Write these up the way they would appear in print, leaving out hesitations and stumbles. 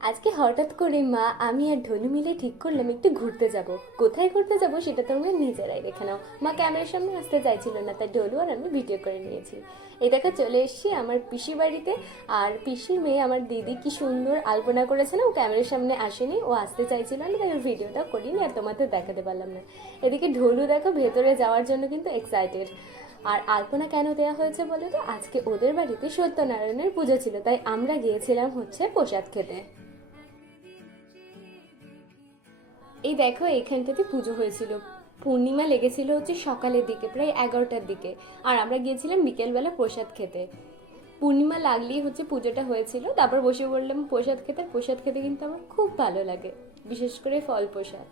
আজকে হঠাৎ করে মা আমি আর ঢোলু মিলে ঠিক করলাম একটু ঘুরতে যাব। কোথায় ঘুরতে যাব সেটা তোমরা নিজেরাই দেখে নাও। মা ক্যামেরার সামনে আসতে চাইছিল না, তাই ঢোলু আর আমি ভিডিও করে নিয়েছি। এই দেখো চলে এসেছি আমার পিসি বাড়িতে। আর পিসির মেয়ে আমার দিদি কি সুন্দর আলপনা করেছে না, ও ক্যামেরার সামনে আসেনি, ও আসতে চাইছিল না, তাই ওর ভিডিওটা করিনি আর তোমাদের দেখাতে পারলাম না। এদিকে ঢোলু দেখো ভেতরে যাওয়ার জন্য কিন্তু এক্সাইটেড। আর আলপনা কেন দেওয়া হয়েছে বলো তো, আজকে ওদের বাড়িতে সত্যনারায়ণের পুজো ছিল, তাই আমরা গিয়েছিলাম হচ্ছে প্রসাদ খেতে। এই দেখো এইখানটাতে পুজো হয়েছিল। পূর্ণিমা লেগেছিল হচ্ছে সকালের দিকে, প্রায় 11টার দিকে। আর আমরা গিয়েছিলাম বিকেলবেলা প্রসাদ খেতে। পূর্ণিমা লাগলেই হচ্ছে পুজোটা হয়েছিল, তারপর বসে পড়লাম প্রসাদ খেতে। প্রসাদ খেতে কিন্তু আমার খুব ভালো লাগে, বিশেষ করে ফল প্রসাদ।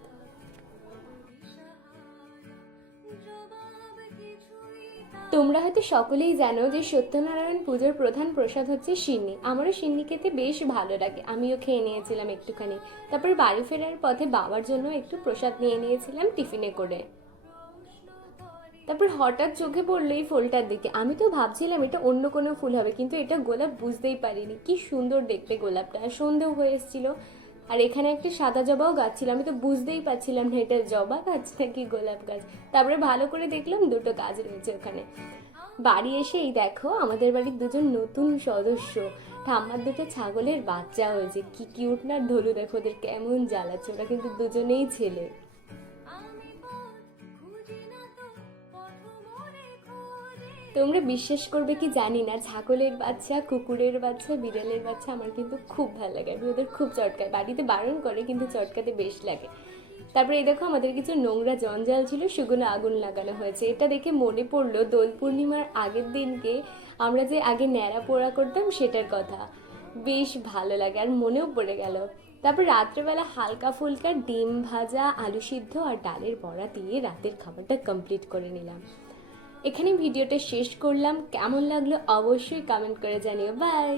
তোমরা হয়তো সকলেই জানো যে সত্যনারায়ণ পুজোর প্রধান প্রসাদ হচ্ছে সিন্নি। আমারও সিন্নি খেতে বেশ ভালো লাগে, আমিও খেয়ে নিয়েছিলাম একটুখানি। তারপর বাড়ি ফেরার পথে বাবার জন্য একটু প্রসাদ নিয়ে নিয়েছিলাম টিফিনে করে। তারপর হঠাৎ চোখে পড়লো এই ফুলটার দিকে। আমি তো ভাবছিলাম এটা অন্য কোনো ফুল হবে, কিন্তু এটা গোলাপ বুঝতেই পারিনি। কি সুন্দর দেখতে গোলাপটা, আর সন্ধেও হয়ে এসেছিল। আর এখানে একটা সাদা জবাও গাছ ছিল, আমি তো বুঝতেই পারছিলাম না এটা জবা গাছ নাকি গোলাপ গাছ। তারপরে ভালো করে দেখলাম দুটো গাছ রয়েছে ওখানে। বাড়ি এসে এই দেখো আমাদের বাড়ির দুজন নতুন সদস্য। ঠাম্মার দুটো ছাগলের বাচ্চা হয়েছে, কি কিউট না। ঢোলু দেখো ওদের কেমন জ্বালাচ্ছে, ওরা কিন্তু দুজনেই ছেলে। তোমরা বিশ্বাস করবে কি জানি না, ছাগলের বাচ্চা, কুকুরের বাচ্চা, বিড়ালের বাচ্চা আমার কিন্তু খুব ভালো লাগে। আমি ওদের খুব চটকাই, বাড়িতে বারণ করে কিন্তু চটকাতে বেশ লাগে। তারপরে এই দেখো আমাদের কিছু নোংরা জঞ্জাল ছিল, সেগুলো আগুন লাগানো হয়েছে। এটা দেখে মনে পড়লো দোল পূর্ণিমার আগের দিনকে আমরা যে আগে ন্যাড়া পোড়া করতাম সেটার কথা। বেশ ভালো লাগে আর মনেও পড়ে গেল। তারপর রাত্রেবেলা হালকা ফুলকা ডিম ভাজা, আলু সিদ্ধ আর ডালের বড়া দিয়ে রাতের খাবারটা কমপ্লিট করে নিলাম। এখানে ভিডিওটা শেষ করলাম। কেমন লাগলো অবশ্যই কমেন্ট করে জানিও। বাই।